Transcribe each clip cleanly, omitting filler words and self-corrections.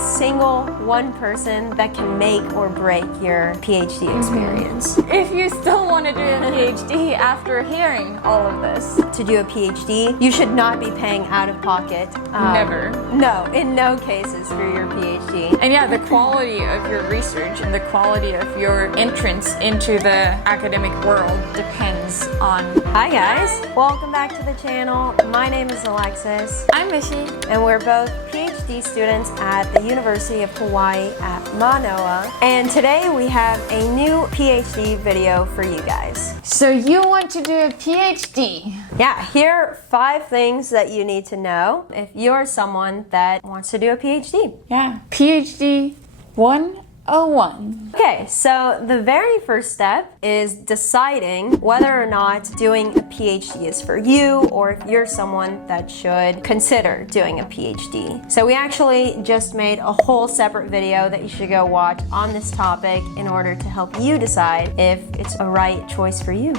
single one person that can make or break your PhD experience. If you still want to do a PhD after hearing all of this. To do a PhD, you should not be paying out of pocket. Never. No, in no cases for your PhD. And yeah, the quality of your research and the quality of your entrance into the academic world depends on... Hi guys, welcome back to the channel. My name is Alexis. I'm Mishi. And we're both PhD students at the University of Hawaii at Manoa. And today we have a new PhD video for you guys. So you want to do a PhD? Yeah, here are 5 things that you need to know if you're someone that wants to do a PhD. Yeah, PhD 101. Okay, so the very first step is deciding whether or not doing a PhD is for you or if you're someone that should consider doing a PhD. So we actually just made a whole separate video that you should go watch on this topic in order to help you decide if it's a right choice for you.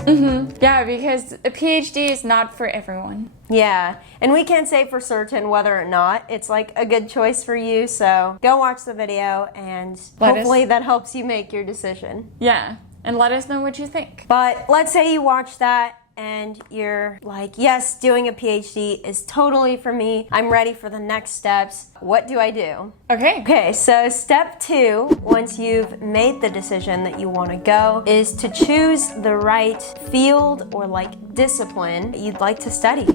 Yeah, because a PhD is not for everyone. Yeah, and we can't say for certain whether or not it's like a good choice for you, so go watch the video and hopefully that helps you make your decision. Yeah, and let us know what you think. But let's say you watch that and you're like, yes, doing a PhD is totally for me. I'm ready for the next steps. What do I do? Okay, so step 2, once you've made the decision that you want to go, is to choose the right field or like discipline you'd like to study.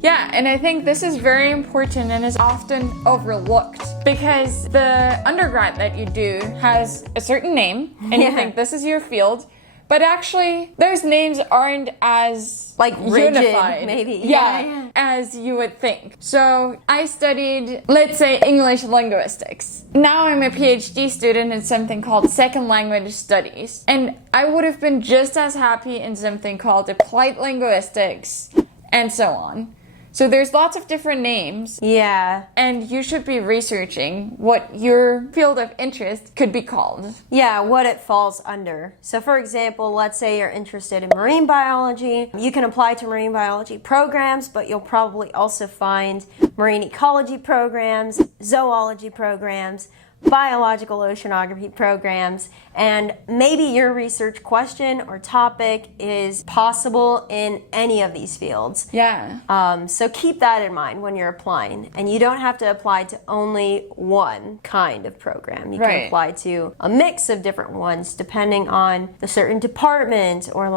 Yeah, and I think this is very important and is often overlooked because the undergrad that you do has a certain name and you think this is your field, but actually those names aren't as like rigid, unified, maybe. Yeah, as you would think. So I studied, let's say, English linguistics. Now I'm a PhD student in something called second language studies, and I would have been just as happy in something called applied linguistics and so on. So there's lots of different names. Yeah. And you should be researching what your field of interest could be called. Yeah, what it falls under. So for example, let's say you're interested in marine biology. You can apply to marine biology programs, but you'll probably also find marine ecology programs, zoology programs, biological oceanography programs, and maybe your research question or topic is possible in any of these fields. Yeah. So keep that in mind when you're applying. And you don't have to apply to only one kind of program. You can apply to a mix of different ones depending on the certain department or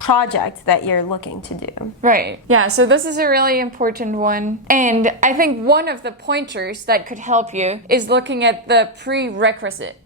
project that you're looking to do. Right. Yeah, so this is a really important one. And I think one of the pointers that could help you is looking at the prerequisites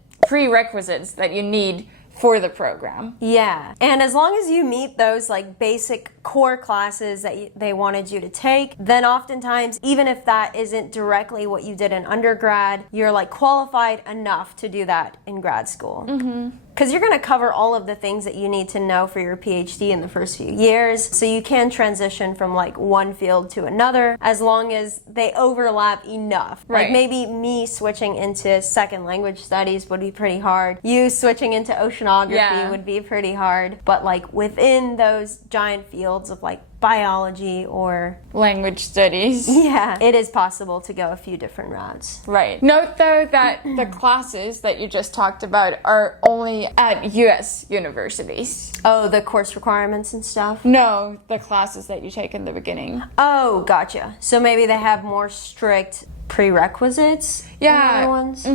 that you need for the program. Yeah, and as long as you meet those like basic core classes that they wanted you to take, then oftentimes, even if that isn't directly what you did in undergrad, you're like qualified enough to do that in grad school. Because you're going to cover all of the things that you need to know for your PhD in the first few years, so you can transition from like one field to another as long as they overlap enough. Right. Like maybe me switching into second language studies would be pretty hard. You switching into oceanography would be pretty hard. But like within those giant fields of like biology or language studies. Yeah, it is possible to go a few different routes. Right. Note though that the classes that you just talked about are only at US universities. Oh, the course requirements and stuff? No, the classes that you take in the beginning. Oh, gotcha. So maybe they have more strict prerequisites than other ones?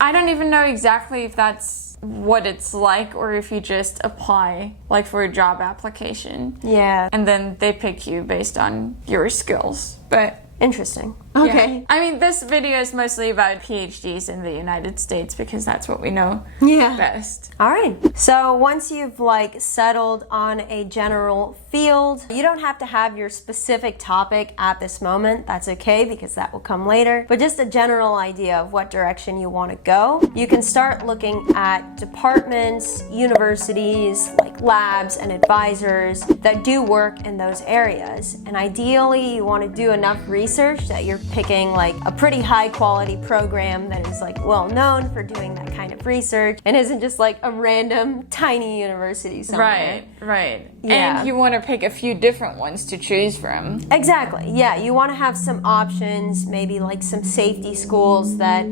I don't even know exactly if that's what it's like or if you just apply like for a job application. Yeah. And then they pick you based on your skills. But interesting. Okay. Yeah. I mean, this video is mostly about PhDs in the United States because that's what we know best. All right. So once you've like settled on a general field, you don't have to have your specific topic at this moment. That's okay because that will come later. But just a general idea of what direction you want to go. You can start looking at departments, universities, like labs and advisors that do work in those areas. And ideally, you want to do enough research that you're you're picking like a pretty high quality program that is like well known for doing that kind of research and isn't just like a random tiny university somewhere. Right. Yeah. And you want to pick a few different ones to choose from. Exactly. Yeah, you want to have some options, maybe like some safety schools that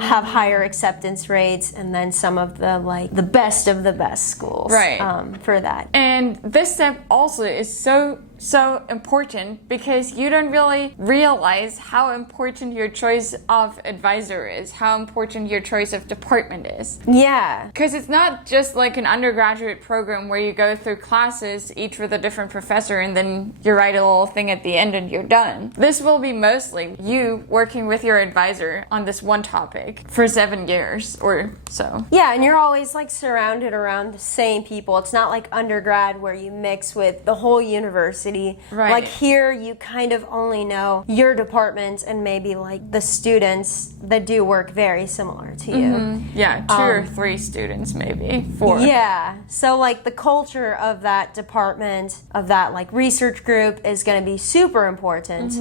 have higher acceptance rates, and then some of the like the best of the best schools. Right. For that. And this step also is so important because you don't really realize how important your choice of advisor is, how important your choice of department is. Yeah. Because it's not just like an undergraduate program where you go through classes, each with a different professor, and then you write a little thing at the end and you're done. This will be mostly you working with your advisor on this one topic for 7 years or so. Yeah, and you're always like surrounded around the same people. It's not like undergrad where you mix with the whole university. Right. Like here, you kind of only know your department and maybe like the students that do work very similar to you. Yeah, 2 or 3 students maybe, 4. Yeah, so like the culture of that department, of that like research group is going to be super important.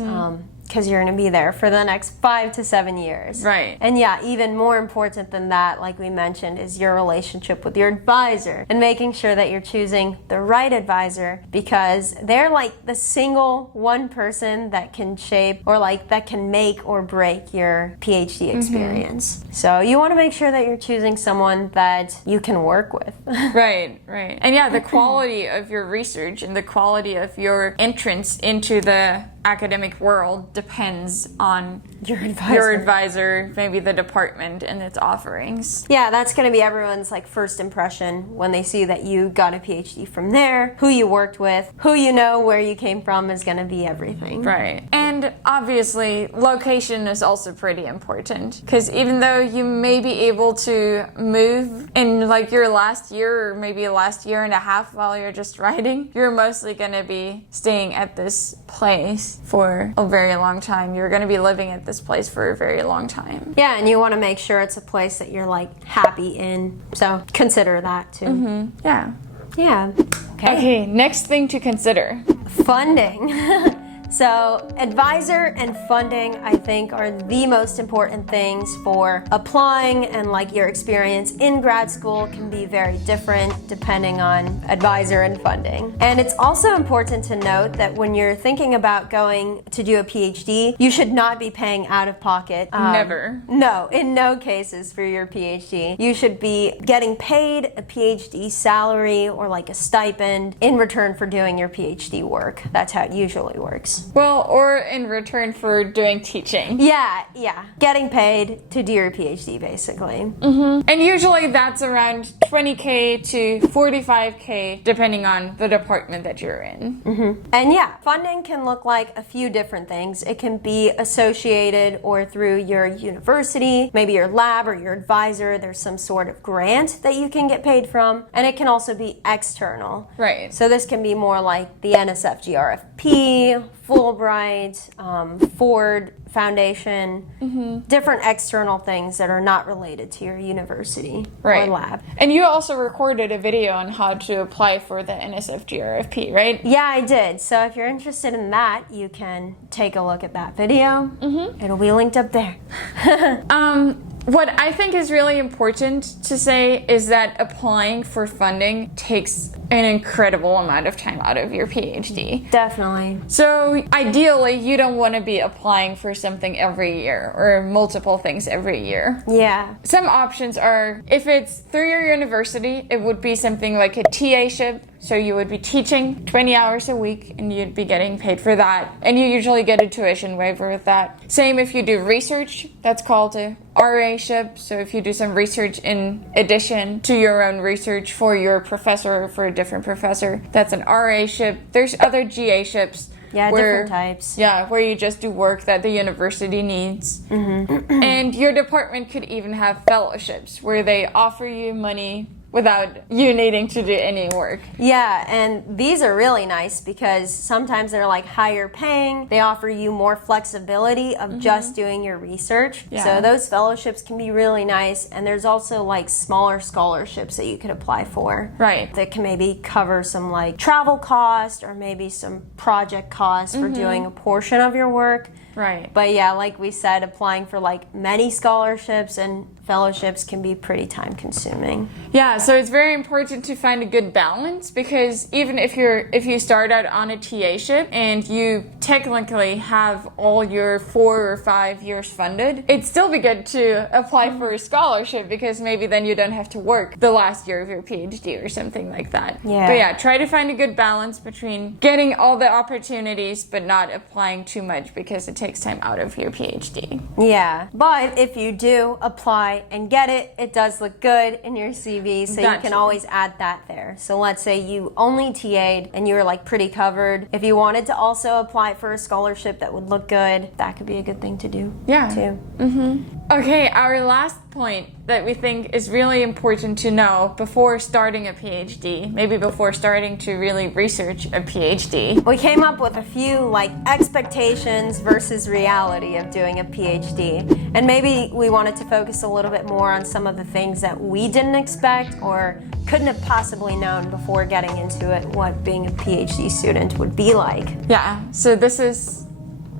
Because you're going to be there for the next 5 to 7 years. Right. And yeah, even more important than that, like we mentioned, is your relationship with your advisor and making sure that you're choosing the right advisor, because they're like the single one person that can shape or like that can make or break your PhD experience. So you want to make sure that you're choosing someone that you can work with. Right. And yeah, the quality of your research and the quality of your entrance into the academic world depends on your advisor, maybe the department and its offerings. Yeah, that's going to be everyone's like first impression when they see that you got a PhD from there. Who you worked with, who you know, where you came from is going to be everything. Right. And obviously, location is also pretty important, because even though you may be able to move in like your last year or maybe last year and a half while you're just writing, you're mostly going to be staying at this place for a very long time. You're going to be living at this place for a very long time. Yeah, and you want to make sure it's a place that you're like happy in. So consider that too. Yeah. Yeah. Okay, next thing to consider. Funding. So advisor and funding, I think, are the most important things for applying, and like your experience in grad school can be very different depending on advisor and funding. And it's also important to note that when you're thinking about going to do a PhD, you should not be paying out of pocket. Never. No, in no cases for your PhD. You should be getting paid a PhD salary or like a stipend in return for doing your PhD work. That's how it usually works. Well, or in return for doing teaching. Yeah. Getting paid to do your PhD, basically. And usually that's around 20K to 45K, depending on the department that you're in. And yeah, funding can look like a few different things. It can be associated or through your university, maybe your lab or your advisor. There's some sort of grant that you can get paid from. And it can also be external. Right. So this can be more like the NSF GRFP, Fulbright, Ford Foundation, different external things that are not related to your university or lab. And you also recorded a video on how to apply for the NSF GRFP, right? Yeah, I did. So if you're interested in that, you can take a look at that video. It'll be linked up there. What I think is really important to say is that applying for funding takes an incredible amount of time out of your PhD. Definitely. So ideally, you don't want to be applying for something every year or multiple things every year. Yeah. Some options are, if it's through your university, it would be something like a TA-ship. So you would be teaching 20 hours a week and you'd be getting paid for that. And you usually get a tuition waiver with that. Same if you do research, that's called a RA-ship. So if you do some research in addition to your own research for your professor or for a different professor, that's an RA-ship. There's other GA-ships. Yeah, different types. Yeah, where you just do work that the university needs. And your department could even have fellowships where they offer you money without you needing to do any work. Yeah, and these are really nice because sometimes they're like higher paying. They offer you more flexibility of just doing your research. Yeah. So those fellowships can be really nice. And there's also like smaller scholarships that you could apply for. Right. That can maybe cover some like travel cost or maybe some project costs for doing a portion of your work. Right. But yeah, like we said, applying for like many scholarships and fellowships can be pretty time consuming. Yeah, so it's very important to find a good balance, because even if you start out on a TA-ship and you technically have all your 4 or 5 years funded, it'd still be good to apply for a scholarship, because maybe then you don't have to work the last year of your PhD or something like that. Yeah. But yeah, try to find a good balance between getting all the opportunities but not applying too much, because it takes time out of your PhD. Yeah, but if you do apply and get it, it does look good in your CV, so you can always add that there. So let's say you only TA'd and you were like pretty covered. If you wanted to also apply for a scholarship that would look good, that could be a good thing to do. Yeah. Too. Okay, our last point that we think is really important to know before starting a PhD, maybe before starting to really research a PhD. We came up with a few like expectations versus reality of doing a PhD. And maybe we wanted to focus a little bit more on some of the things that we didn't expect or couldn't have possibly known before getting into it, what being a PhD student would be like. Yeah, so this is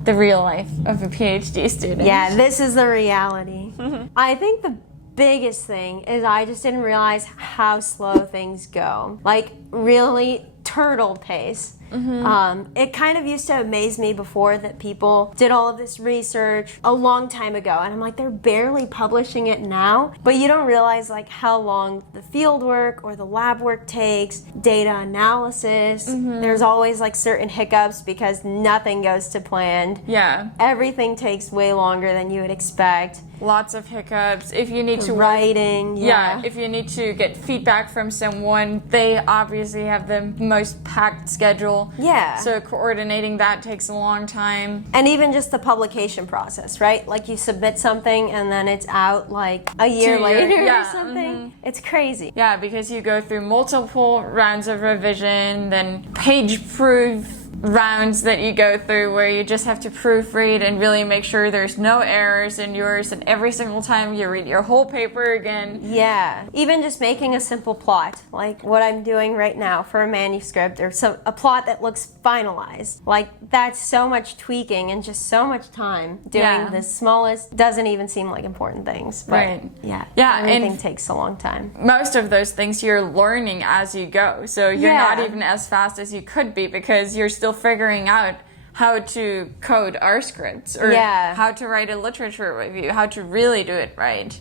the real life of a PhD student. Yeah, this is the reality. I think the biggest thing is I just didn't realize how slow things go. Like, really turtle pace. It kind of used to amaze me before that people did all of this research a long time ago, and I'm like, they're barely publishing it now, but you don't realize like how long the field work or the lab work takes, data analysis. There's always like certain hiccups because nothing goes to plan. Yeah. Everything takes way longer than you would expect. Lots of hiccups. If you need to Writing, yeah, if you need to get feedback from someone, they obviously have the most packed schedule. Yeah. So coordinating that takes a long time. And even just the publication process, right? Like you submit something and then it's out like a year 2 years, later yeah, or something. It's crazy. Yeah, because you go through multiple rounds of revision, then page proof rounds that you go through where you just have to proofread and really make sure there's no errors in yours, and every single time you read your whole paper again. Yeah. Even just making a simple plot, like what I'm doing right now for a manuscript, or a plot that looks finalized. Like, that's so much tweaking and just so much time doing the smallest, doesn't even seem like important things. But Right. yeah, Yeah, everything and takes a long time. most of those things you're learning as you go, so you're not even as fast as you could be, because you're still figuring out how to code our scripts, or how to write a literature review, how to really do it right.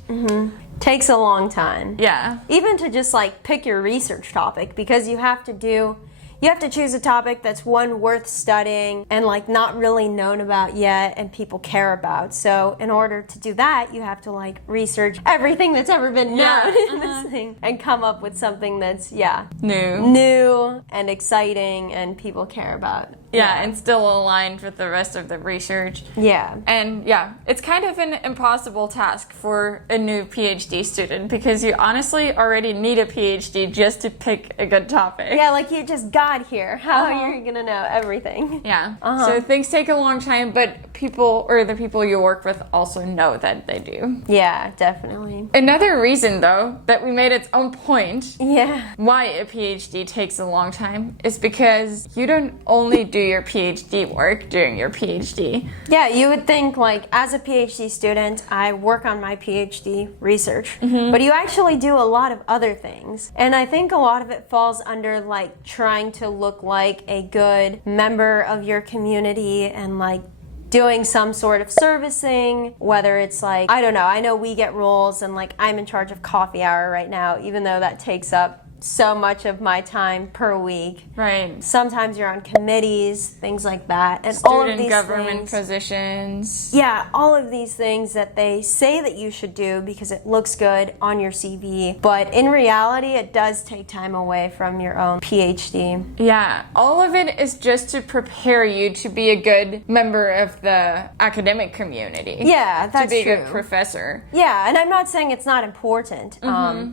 Takes a long time. Yeah. Even to just like pick your research topic, because you have to choose a topic that's one worth studying and like not really known about yet and people care about. So in order to do that, you have to like research everything that's ever been known in this thing and come up with something that's new and exciting and people care about. Yeah, and still aligned with the rest of the research. Yeah. And yeah, it's kind of an impossible task for a new PhD student, because you honestly already need a PhD just to pick a good topic. Yeah, like you just got here. How are you gonna know everything? Yeah. So things take a long time, but people, or the people you work with, also know that they do. Yeah, definitely. Another reason, though, that we made its own point why a PhD takes a long time is because you don't only do your PhD work during your PhD. Yeah, you would think like as a PhD student, I work on my PhD research, but you actually do a lot of other things. And I think a lot of it falls under like trying to look like a good member of your community and like doing some sort of servicing, whether it's like, I don't know, I know we get roles and like I'm in charge of coffee hour right now, even though that takes up so much of my time per week. Right. Sometimes you're on committees, things like that. And all of Student these government things, positions. yeah, all of these things that they say that you should do because it looks good on your CV. But in reality, it does take time away from your own PhD. Yeah, all of it is just to prepare you to be a good member of the academic community. Yeah, that's true. To be a true. good professor. Yeah, and I'm not saying it's not important.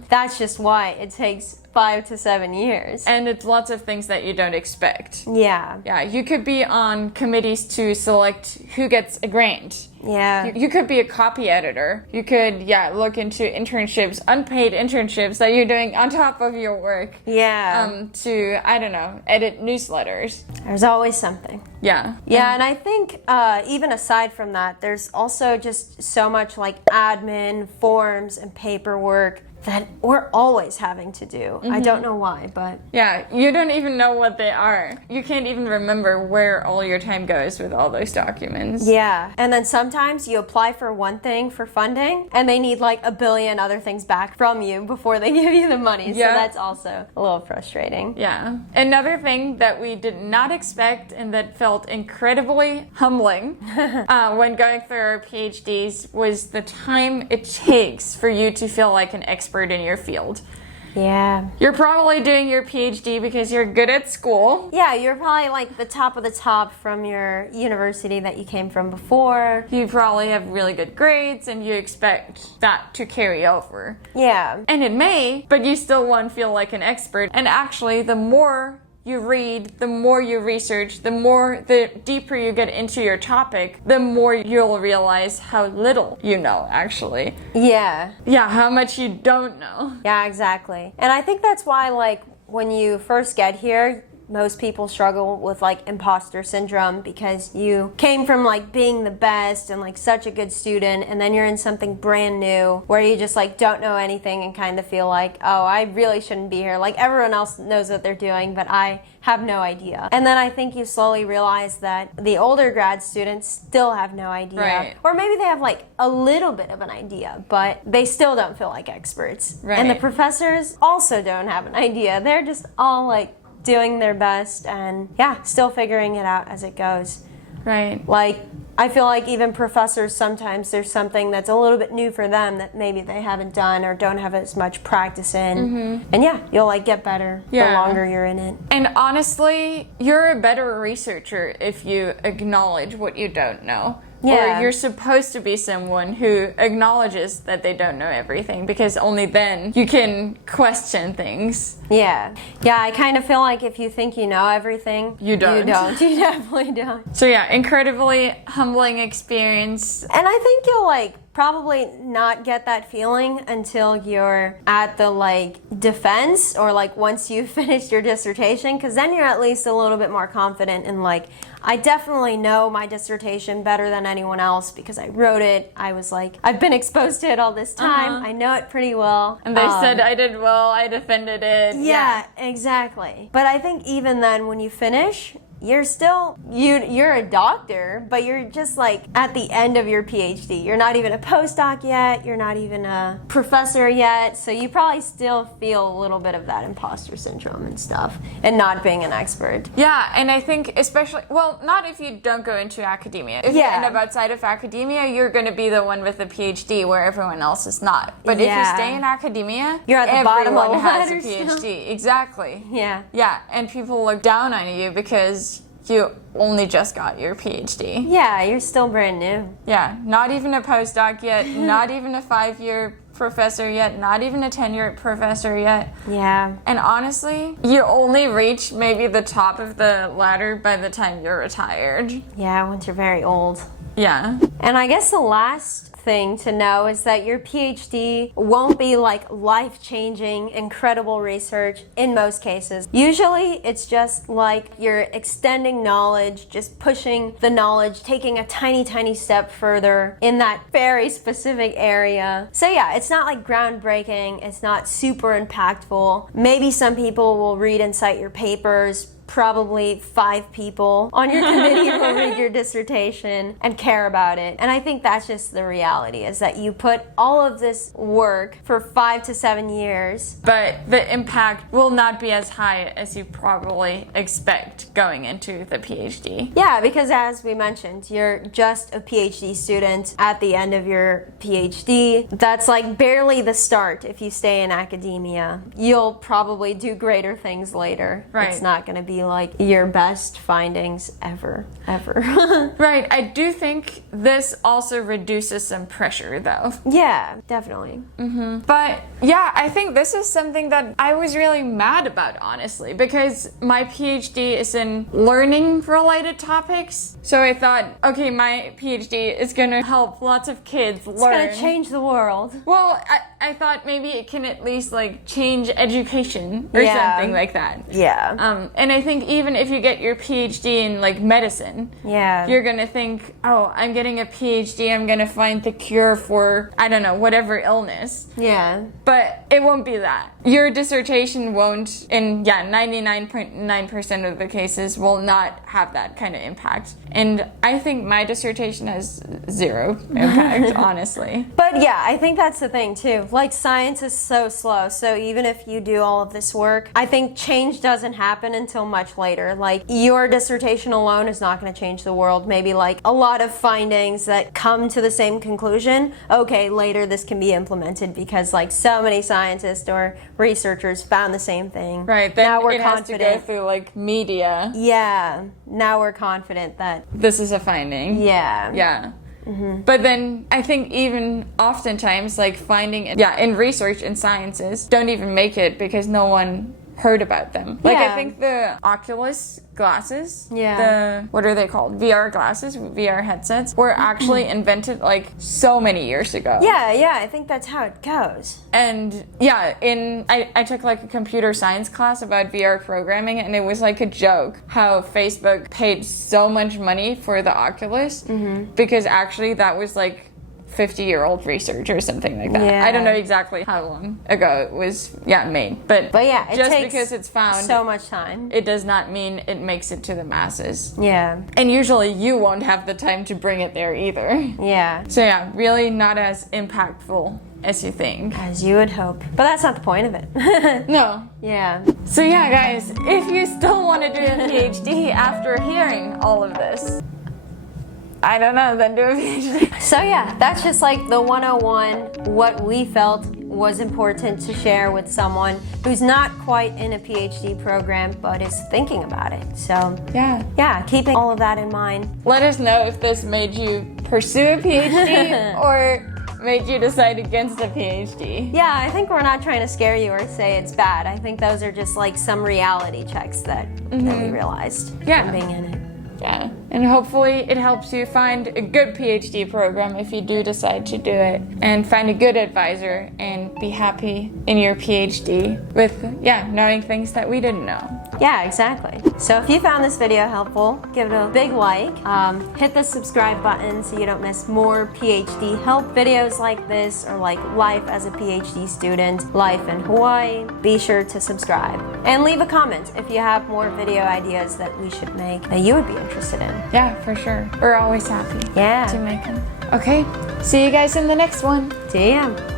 That's just why it takes 5 to 7 years. And it's lots of things that you don't expect. Yeah. Yeah, you could be on committees to select who gets a grant. Yeah. You could be a copy editor. You could, look into internships, unpaid internships that you're doing on top of your work. Yeah. To, I don't know, edit newsletters. There's always something. Yeah. Yeah, and I think even aside from that, there's also just so much like admin, forms, and paperwork that we're always having to do. I don't know why, but... Yeah, you don't even know what they are. You can't even remember where all your time goes with all those documents. Yeah, and then sometimes you apply for one thing for funding, and they need like a billion other things back from you before they give you the money. So that's also a little frustrating. Yeah. Another thing that we did not expect and that felt incredibly humbling when going through our PhDs was the time it takes for you to feel like an expert in your field. Yeah. You're probably doing your PhD because you're good at school. Yeah, you're probably like the top of the top from your university that you came from before. You probably have really good grades and you expect that to carry over. Yeah. And it may, but you still won't feel like an expert. And actually, the more you read, the more you research, the deeper you get into your topic, the more you'll realize how little you know, actually. Yeah. Yeah, how much you don't know. Yeah, exactly. And I think that's why, like, when you first get here, most people struggle with like imposter syndrome because you came from like being the best and like such a good student, and then you're in something brand new where you just like don't know anything and kind of feel like, oh, I really shouldn't be here. Like everyone else knows what they're doing, but I have no idea. And then I think you slowly realize that the older grad students still have no idea. Right. Or maybe they have like a little bit of an idea, but they still don't feel like experts. Right. And the professors also don't have an idea. They're just all like doing their best and still figuring it out as it goes. Right. Like, I feel like even professors, sometimes there's something that's a little bit new for them that maybe they haven't done or don't have as much practice in. And you'll like get better the longer you're in it. And honestly, you're a better researcher if you acknowledge what you don't know. Yeah. Or you're supposed to be someone who acknowledges that they don't know everything, because only then you can question things. Yeah. Yeah, I kind of feel like if you think you know everything, You don't. You don't. You definitely don't. So yeah, incredibly humbling experience. And I think you'll like probably not get that feeling until you're at the like defense or like once you've finished your dissertation, because then you're at least a little bit more confident in like, I definitely know my dissertation better than anyone else because I wrote it. I was like, I've been exposed to it all this time. I know it pretty well. And they said I did well, I defended it. Yeah, exactly. But I think even then when you finish, you're still, you're a doctor, but you're just like at the end of your PhD. You're not even a postdoc yet. You're not even a professor yet. So you probably still feel a little bit of that imposter syndrome and stuff and not being an expert. Yeah, and I think especially, well, not if you don't go into academia. If you end up outside of academia, you're going to be the one with the PhD where everyone else is not. But if you stay in academia, you're at the bottom of the has a ladder PhD. still. Exactly. Yeah. Yeah, and people look down on you because you only just got your PhD. Yeah, you're still brand new. Yeah, not even a postdoc yet, not even a 5-year professor yet, not even a tenured professor yet. Yeah. And honestly, you only reach maybe the top of the ladder by the time you're retired. Yeah, once you're very old. Yeah. And I guess the last thing to know is that your PhD won't be like life-changing, incredible research in most cases. Usually it's just like you're extending knowledge, just pushing the knowledge, taking a tiny, tiny step further in that very specific area. So yeah, it's not like groundbreaking, it's not super impactful. Maybe some people will read and cite your papers. Probably 5 people on your committee will read your dissertation and care about it. And I think that's just the reality, is that you put all of this work for 5 to 7 years. But the impact will not be as high as you probably expect going into the PhD. Yeah, because as we mentioned, you're just a PhD student at the end of your PhD. That's like barely the start if you stay in academia. You'll probably do greater things later. Right. It's not going to be be like your best findings ever. Right, I do think this also reduces some pressure though. Yeah, definitely. But yeah, I think this is something that I was really mad about, honestly, because my PhD is in learning related topics. So I thought, okay, my PhD is gonna help lots of kids learn. It's gonna change the world. Well, I thought maybe it can at least like change education or something like that. Yeah. And I think even if you get your PhD in like medicine, you're gonna think, oh, I'm getting a PhD, I'm gonna find the cure for, I don't know, whatever illness. Yeah. But it won't be that. Your dissertation won't, in 99.9% of the cases, will not have that kind of impact. And I think my dissertation has zero impact, honestly. But yeah, I think that's the thing too. Like, science is so slow, so even if you do all of this work, I think change doesn't happen until much later. Like, your dissertation alone is not going to change the world. Maybe like a lot of findings that come to the same conclusion, okay, later this can be implemented because like so many scientists or researchers found the same thing. Right, then now we're it confident. has to go through like media. Yeah, now we're confident that this is a finding. Yeah. But then I think even oftentimes like finding in research in sciences don't even make it because no one heard about them. Like I think the Oculus glasses, what are they called? VR glasses, VR headsets, were actually invented like so many years ago. Yeah, I think that's how it goes. And I took like a computer science class about VR programming, and it was like a joke how Facebook paid so much money for the Oculus because actually that was like 50-year-old research or something like that. Yeah. I don't know exactly how long ago it was made. But yeah, it just takes because it's found so much time. It does not mean it makes it to the masses. Yeah. And usually you won't have the time to bring it there either. Yeah. So yeah, really not as impactful as you think. As you would hope. But that's not the point of it. No. Yeah. So yeah, guys, if you still want to do a PhD after hearing all of this, I don't know, then do a PhD. So yeah, that's just like the 101, what we felt was important to share with someone who's not quite in a PhD program but is thinking about it. So yeah, keeping all of that in mind. Let us know if this made you pursue a PhD or made you decide against a PhD. Yeah, I think we're not trying to scare you or say it's bad. I think those are just like some reality checks that we realized from being in it. Yeah, and hopefully it helps you find a good PhD program if you do decide to do it, and find a good advisor and be happy in your PhD with, knowing things that we didn't know. Yeah, exactly. So if you found this video helpful, give it a big like. Hit the subscribe button so you don't miss more PhD help videos like this, or like life as a PhD student, life in Hawaii. Be sure to subscribe. And leave a comment if you have more video ideas that we should make that you would be interested in. Yeah, for sure. We're always happy to make them. Okay, see you guys in the next one. See ya.